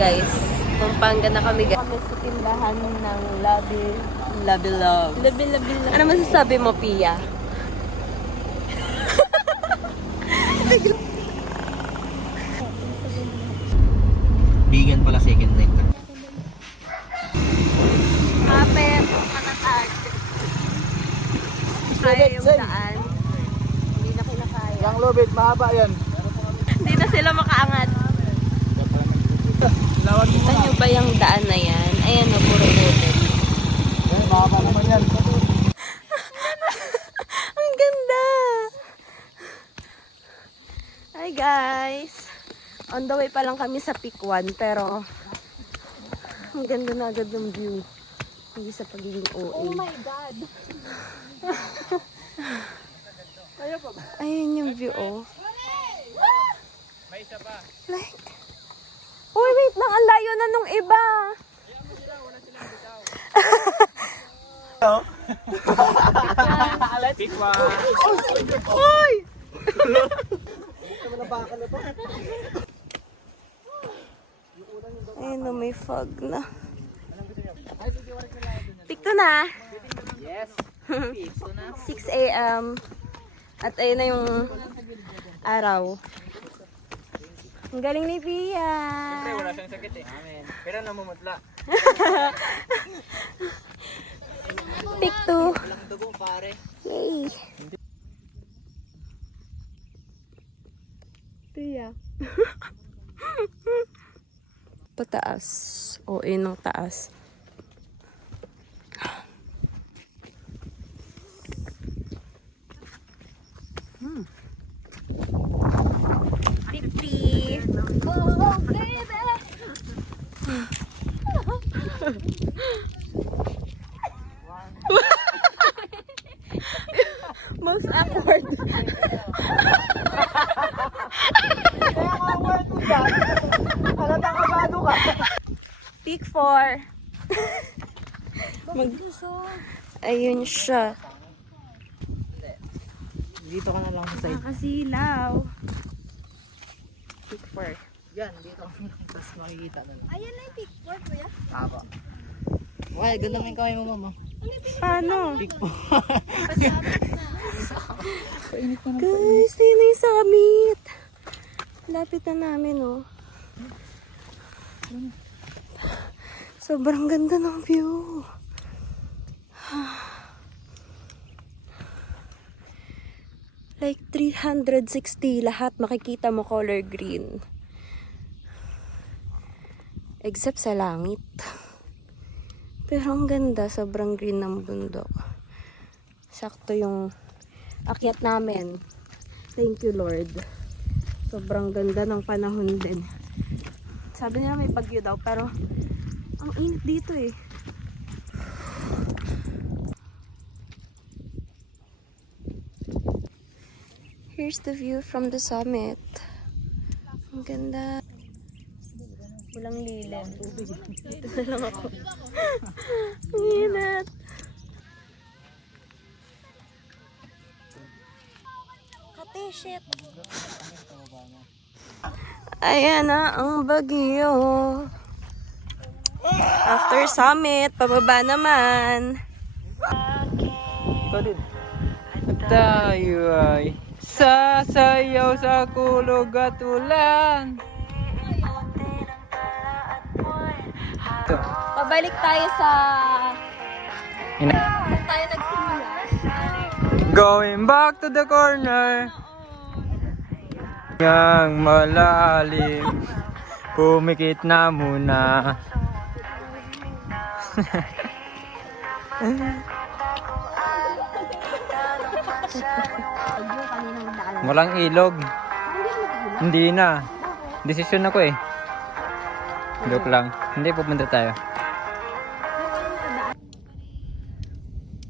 guys. Pampanga na kami guys. Kami sa tindahan ng Labi Love. Labi Love. Ano masasabi mo, Pia? Vegan pala second night na. Kapit, matatag. Kaya yung daan. Hindi na kinakaya. Yang lobit, mahaba yan. Hindi na sila makaangat. Lawan mo Kita nyo ba yung daan na yan? Ayan o, puro lobit. Mahaba naman yan. Ang ganda! Hi guys! On the way pa lang kami sa Peak 1 pero ang ganda na agad ng view. Hindi sa pagiging OA. Oh my God! Ayun yung view oh. May isa pa. Like, uy wait lang, ang layo na nung iba. Pick one. Uy! Ayun na, may fog na. Pick 2 na. Yes. 6 a.m. At ayun na yung araw. Ang galing ni Pia. Wala siyang sakit eh. Amen. Pero namumutla. Pick 2. Walang dugo pare. Yay. Pia. Pataas. O, ng taas. Victory! Oh, baby! Most awkward. Halatang kabado ka. Pick 4. Ayun siya. Dito ka na lang sa side. Nakasilaw. Pick 4. Yan, dito ka na lang. Tapos makikita na lang. Ayan na yung pick 4, kuya. Tama. Okay, ganda mo yung kamay mo, mama. Paano? Pick po. Guys, yun na yung summit. Lapit na namin, oh. Sobrang ganda ng view. Like 360 lahat makikita mo color green. Except sa langit. Pero ang ganda, sobrang green ng bundok. Sakto yung akyat namin. Thank you Lord. Sobrang ganda ng panahon din. Sabi nila may bagyo daw pero ang init dito eh. Here's the view from the summit. Ang ganda. Walang lilim. Dito na lang ako. Ang init. Kate, shit. Ayan na ang bagyo. After summit, pababa naman. Tayo ay sasayaw sa kulog at ulan. Pabalik tayo sa saan tayo nagsimula. Going back to the corner. Yang malalim. Pumikit na muna. Walang ilog. Hindi na. Desisyon ako eh. Joke lang. Hindi, pupunta tayo.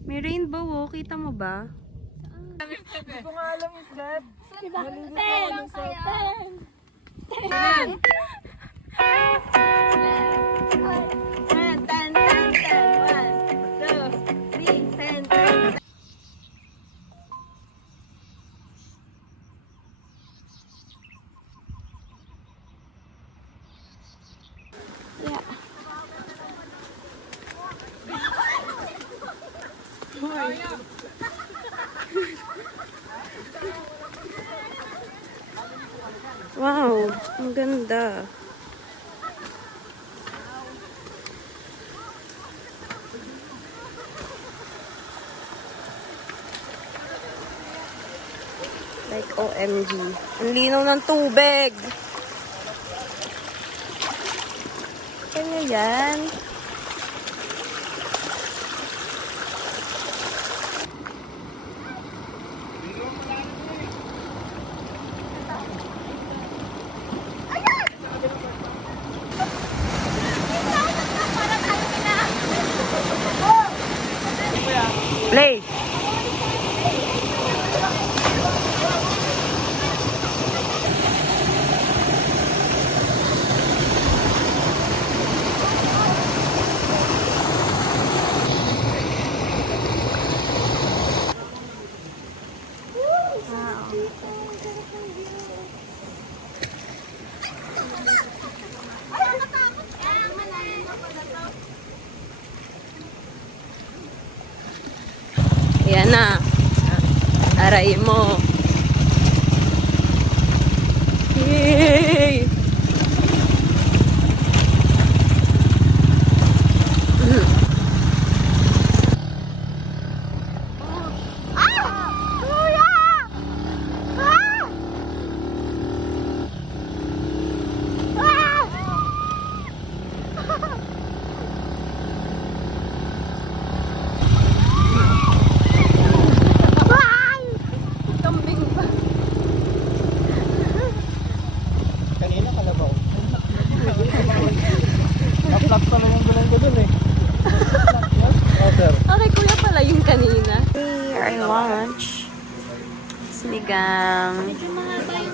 May rainbow oh, kita mo ba? Hindi ko nga alam yung step. Ang ganda. Like, OMG. Ang linaw ng tubig. Kanya yan. Play! Yan na. Aray mo. Yay! Kambing ba? Kanina kalabaw. Naplap pa naman ko lang doon eh. Oh, sir. Okay, kuya pala yung kanina. Hey, our lunch. Sinigang. Medyo mahaba yung